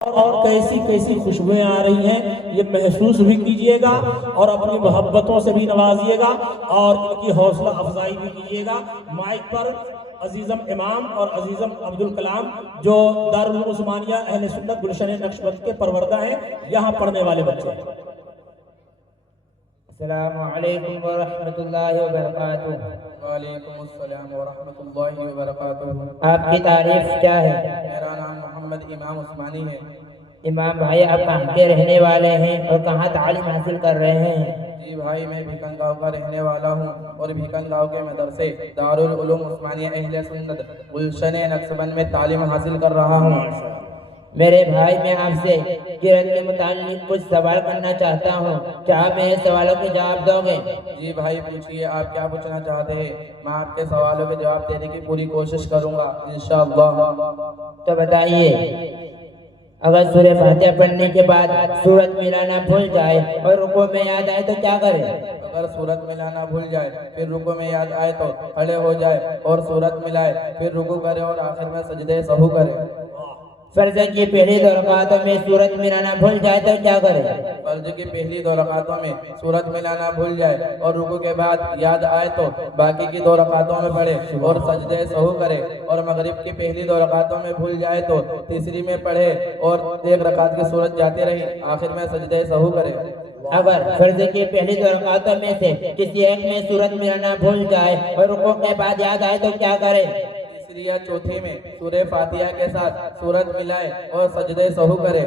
اور کیسی کیسی خوشبوئیں آ رہی ہیں یہ محسوس بھی کیجئے گا اور اپنی محبتوں سے بھی نوازیے گا اور ان کی حوصلہ افزائی بھی کیجئے گا۔ مائک پر عزیزم امام اور عزیزم عبدالکلام جو دارالعلوم عثمانیہ اہل سنت گلشن نقشبند کے پروردہ ہیں، یہاں پڑھنے والے بچے ہیں۔ السلام علیکم ورحمۃ اللہ وبرکاتہ۔ وعلیکم السلام ورحمۃ اللہ وبرکاتہ۔ آپ کی تعریف کیا ہے؟ میرا نام محمد امام عثمانی ہے۔ امام بھائی آپ کہاں کے رہنے والے ہیں اور کہاں تعلیم حاصل کر رہے ہیں؟ جی بھائی میں بھیکن گاؤں کا رہنے والا ہوں اور بھیکن گاؤں کے مدرسے دارالعلوم عثمانیہ اہل سنت گلشن نقشبند میں تعلیم حاصل کر رہا ہوں۔ میرے بھائی میں آپ سے قرأت کے متعلق کچھ سوال کرنا چاہتا ہوں، کیا آپ میرے سوالوں کے جواب دو گے؟ جی بھائی پوچھئے، آپ کیا پوچھنا چاہتے ہیں؟ میں آپ کے سوالوں کے جواب دینے کی پوری کوشش کروں گا انشاءاللہ۔ تو بتائیے، اگر سورہ فاتحہ پڑھنے کے بعد سورت ملانا بھول جائے اور رکوع میں یاد آئے تو کیا کرے؟ اگر سورت ملانا بھول جائے پھر رکوع میں یاد آئے تو کھڑے ہو جائے اور سورت ملائے، پھر رکوع کرے اور آخر میں سجدہ سہو کرے۔ فرض کی پہلی دو رکعتوں میں سورت ملانا بھول جائے تو کیا کرے؟ فرض کی پہلی دو رکعتوں میں سورت ملانا بھول جائے اور رکوع کے بعد یاد آئے تو باقی کی دو رکعتوں میں پڑھے اور سجدہ سہو کرے، اور مغرب کی پہلی دو رکعتوں میں بھول جائے تو تیسری میں پڑھے اور ایک رکعت کی سورت جاتی رہی، آخر میں سجدہ سہو کرے۔ اگر فرض کی پہلی دو رکعتوں میں سے کسی ایک میں سورت ملانا بھول جائے اور رکوع کے بعد یاد آئے تو کیا کرے؟ تیسری یا چوتھی میں سورہ فاتحہ کے ساتھ سورت ملائے اور سجدہ سہو کرے۔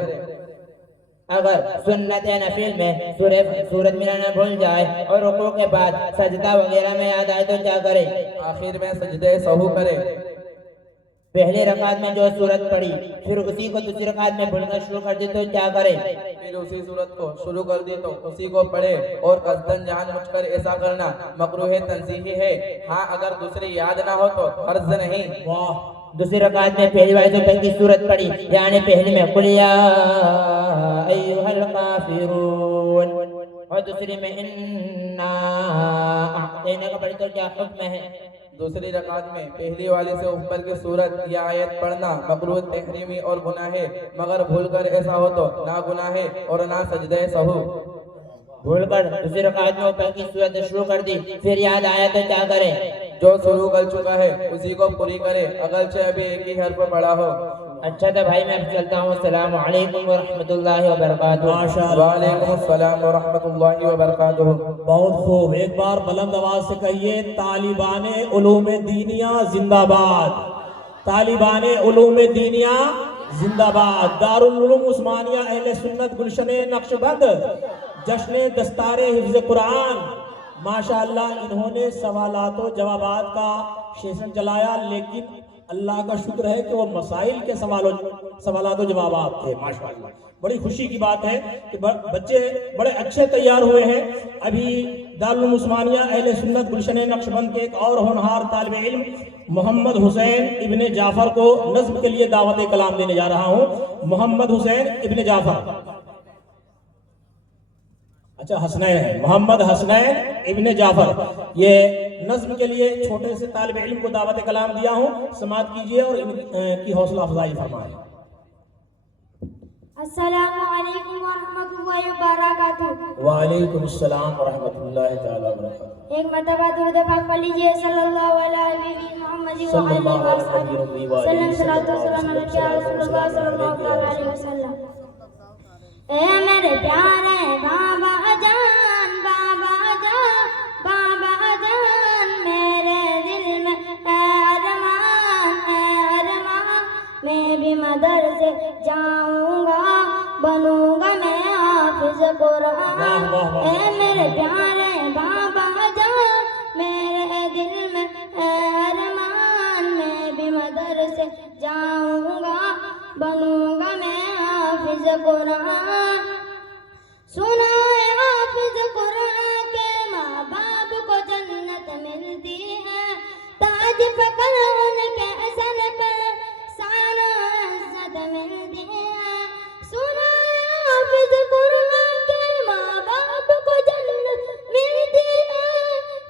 اگر سنت نفل میں سورت ملانا بھول جائے اور رکوع کے بعد سجدہ وغیرہ میں یاد آئے تو کیا کرے؟ آخر میں سجدہ سہو کرے۔ پہلی رکعت میں جو سورت پڑھی پھر اسی کو دوسری رکعت میں بھولنا شروع کر دی تو کیا کرے؟ پھر اسی سورت کو شروع کر دی تو اسی کو پڑھے، اور قصداً جان بوجھ کر ایسا کرنا مکروہ تنزیہی ہے، ہاں اگر دوسری یاد نہ ہو تو فرض نہیں۔ دوسری رکعت میں پہلی والی سورت کی سورت پڑھی، یعنی پہلی میں قل یا ایھا الکافرون اور دوسری میں انا اعطیناک پڑھی تو کیا حکم ہے؟ دوسری رکعت میں پہلی والی سے اوپر کی سورت یا آیت پڑھنا مکروہ تحریمی اور گناہ ہے، مگر بھول کر ایسا ہو تو نہ گناہ ہے اور نہ سجدہ سہو۔ بھول کر دوسری رکعت میں اوپر کی سورت شروع کر دی پھر یاد آیا تو کیا کرے؟ جو شروع کر چکا ہے اسی کو پوری کرے، اگرچہ ابھی ایک ہی حرف پڑھا ہو۔ اچھا تو بھائی میں اب چلتا ہوں۔ السلام علیکم ورحمۃ اللہ وبرکاتہ۔ وعلیکم السلام ورحمۃ اللہ وبرکاتہ۔ بہت خوب، ایک بار بلند آواز سے کہیے طالبان علوم دینیا زندہ باد، طالبان علوم دینیا زندہ باد۔ دارالعلوم عثمانیہ اہل سنت گلشن نقشبند جشن دستار حفظ قرآن، ماشاءاللہ انہوں نے سوالات و جوابات کا سیشن چلایا، لیکن اللہ کا شکر ہے کہ وہ مسائل کے سوالات و جوابات تھے۔ ماشاءاللہ بڑی خوشی کی بات ہے کہ بچے بڑے اچھے تیار ہوئے ہیں۔ ابھی دارالعلوم عثمانیہ اہل سنت گلشن نقشبند کے ایک اور ہونہار طالب علم محمد حسین ابن جعفر کو نظم کے لیے دعوت کلام دینے جا رہا ہوں۔ محمد حسین ابن جعفر، اچھا حسنین ہے، محمد حسنین ابن جعفر، یہ نظم کے لیے چھوٹے سے طالب علم کو دعوت کلام دیا ہوں، سماعت کیجئے اور ان کی حوصلہ افزائی فرمائیں۔ السلام علیکم ورحمۃ اللہ وبرکاتہ۔ وعلیکم السلام ورحمۃ اللہ تعالی وبرکاتہ۔ ایک مرتبہ درود پاک پڑھ لیجئے، صلی اللہ علیہ محمد وآلہ وسلم، صلاۃ و سلام علیک یا رسول اللہ صلی اللہ علیہ وسلم۔ اے میرے پیارے بابا جان، بابا جان، بابا جان، میرے دل میں اے ارمان، اے ارمان، میں بھی مدرسے جاؤں گا، بنوں گا میں حافظ قرآن۔ اے میرے پیارے بابا جان، میرے دل میں اے ارمان، میں بھی مدرسے جاؤں گا، بنوں گا میں حافظ قرآن۔ سنا ہے حافظ قرآن کے ماں باپ کو جنت ملتی ہے، تاج فخر ان کے سر پہ سان و عزت ملتی ہے۔ سنا ہے حافظ قرآن کے ماں باپ کو جنت ملتی ہے،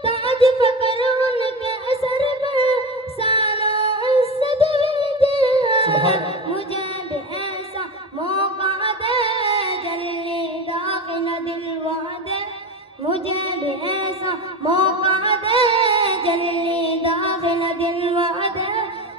تاج فخر ان کے سر پہ سان و عزت ملتی ہے۔ مجھے بھی ایسا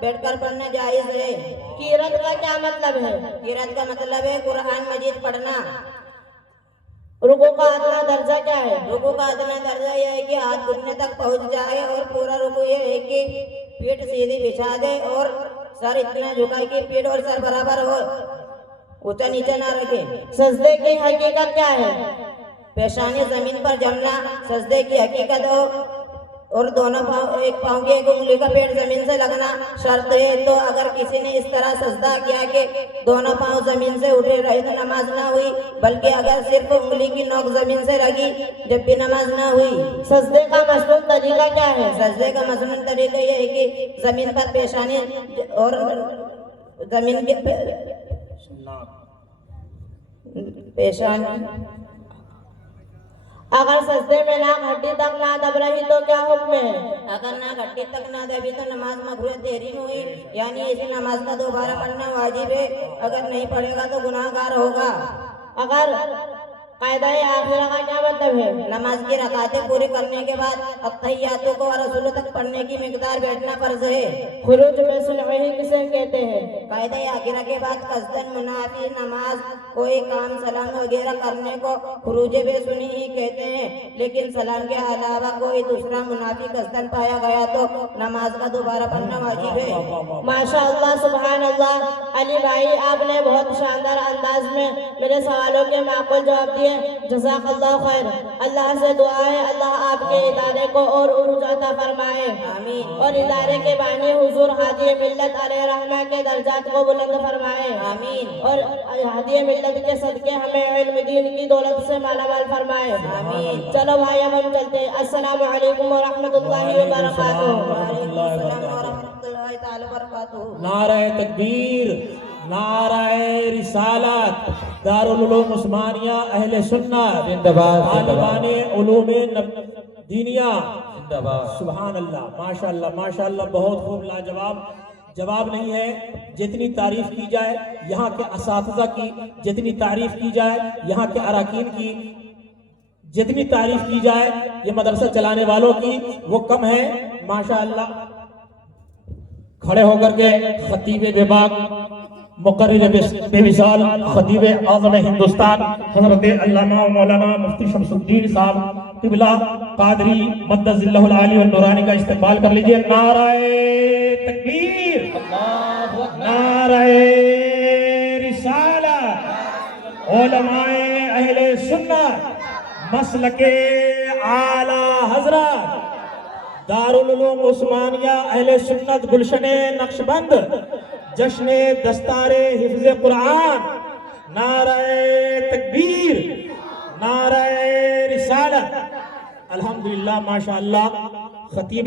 بیٹھ کر پڑھنا جائز ہے۔ قرات کا کیا مطلب ہے؟ قرات کا مطلب ہے قرآن مجید پڑھنا۔ رکوع کا ادنا درجہ کیا ہے؟ رکوع کا ادنا درجہ یہ ہے کہ ہاتھ گھٹنے تک پہنچ جائے، اور پورا رکوع یہ ہے کہ پیٹھ سیدھی بچھا دے اور سر اتنا جھکائے کہ پیٹھ اور سر برابر ہو، اونچا نیچے نہ رکھے۔ سجدے کی حقیقت کیا ہے؟ پیشانی زمین پر جمنا سجدے کی حقیقت ہو، اور دونوں پاؤں، ایک پاؤں کی ایک انگلی کا پیڑ زمین سے لگنا شرط ہے۔ تو اگر کسی نے اس طرح سجدہ کیا کہ دونوں پاؤں زمین سے اٹھے رہے تو نماز نہ ہوئی، بلکہ اگر صرف انگلی کی نوک زمین سے لگی جب بھی نماز نہ ہوئی۔ سجدے کا مشروط طریقہ کیا ہے؟ سجدے کا مسنون طریقہ یہ ہے کہ زمین پر پیشانی اور زمین کے پیشانی، اگر سجدے میں ناک ہڈی تک نہ دب رہی تو کیا حکم ہے؟ اگر نہ گھٹی تک نہ دبی تو نماز مکروہ تحریم ہوئی، یعنی اسی نماز کا دوبارہ پڑھنا واجب ہے، اگر نہیں پڑھے گا تو گناہ گار ہوگا۔ اگر قاعدہ آخرہ کا کیا مطلب ہے؟ نماز کی رکعتیں پوری کرنے کے بعد اتحیاتوں کو رسولوں تک پڑھنے کی مقدار بیٹھنا فرض ہے۔ خروج میں سلعی کسے کہتے ہیں؟ قاعدہ آخرہ کے بعد قصداً منافی نماز کوئی کام سلام وغیرہ کرنے کو خروج بے سنی ہی کہتے ہیں، لیکن سلام کے علاوہ کوئی دوسرا منافی قصداً پایا گیا تو نماز کا دوبارہ پڑھنا واجب ہے۔ ماشاءاللہ سبحان اللہ، علی بھائی آپ نے بہت شاندار انداز میں میرے سوالوں کے معقول جواب دیے، جزاک اللہ خیر۔ اللہ سے دعا ہے اللہ آپ کے ادارے کو اور عروج عطا فرمائے، آمین، اور ادارے کے بانی حضور ہادی ملت علیہ رحمہ کے درجات کو بلند فرمائے، آمین، اور ہادی ملت کے صدقے ہمیں علم دین کی دولت سے مالا مال فرمائے۔ آمین۔ چلو بھائی اب ہم چلتے ہیں۔ السلام علیکم ورحمۃ اللہ وبرکاتہ۔ وعلیکم السلام ورحمۃ اللہ تعالی وبرکاتہ۔ نعرہ تکبیر، نعرہ رسالت، دارالعلوم عثمانیہ اہل سنت، طالبان علوم دینیا، سبحان اللہ، ماشاءاللہ ماشاءاللہ، بہت خوب، لاجواب۔ جواب نہیں ہے، جتنی تعریف کی جائے یہاں کے اساتذہ کی، جتنی تعریف کی جائے یہاں کے اراکین کی، جتنی تعریف کی جائے یہ مدرسہ چلانے والوں کی وہ کم ہے۔ ماشاءاللہ، کھڑے ہو کر کے خطیب بے باک، مقرر بے مثال، خطیب اعظم ہندوستان حضرت علامہ مولانا مفتی شمس الدین صاحب قبلہ قادری مدد ذلہ العالی والنورانی کا استقبال کر لیجئے۔ نعرہ تکبیر، نعرہ رسالت، علماء اہل سنت، مسلک اعلی حضرت، دارالعلوم عثمانیہ اہل سنت گلشن نقشبند، جشن دستار حفظ قرآن، نعرہ تکبیر، نعرہ رسالت۔ الحمدللہ، ماشاءاللہ، خطیب